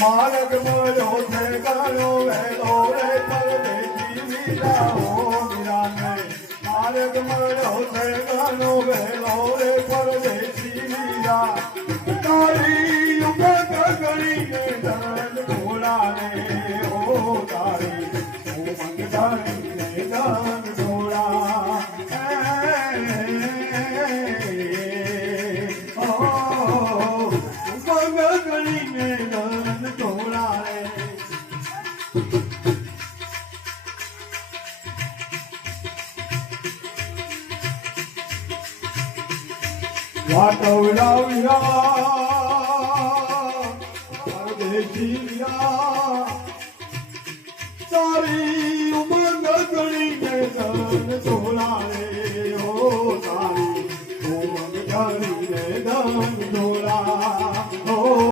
માર્ગ મળ્યો છે ગણો વેલો રે પરદેશી વીરા હો વીરાને માર્ગ મળ્યો છે ગણો વેલો રે પરદેશી વીરા તારી ઉપર ગગડીને ધન ઢોળાને હો તારી ઉમંગ ધણીને ધન ઢોળા ગગડીને ધન ઢોળાને વાટવડાવ્યા પરદેશી વીરા તારી ઉમંગ ગણીને ધન ઢોળાને હો તારી ઉમંગ ગણીને ધન ઢોળા